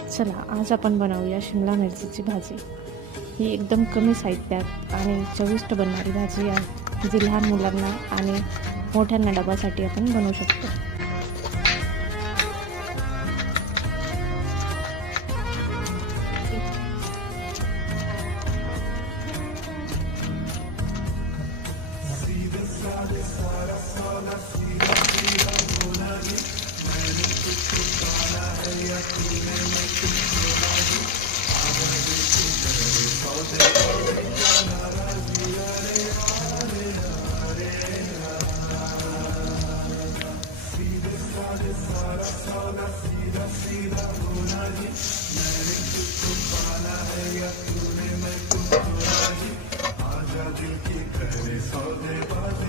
चला आज आपण बनवूया शिमला मिरचीची भाजी. ही एकदम कमी साहित्यात आणि चविष्ट बनणारी भाजी आहे जी लहान मुलांना आणि मोठ्यांना डबासाठी आपण बनवू शकतो. आजा दिल की करे सौदेबाजी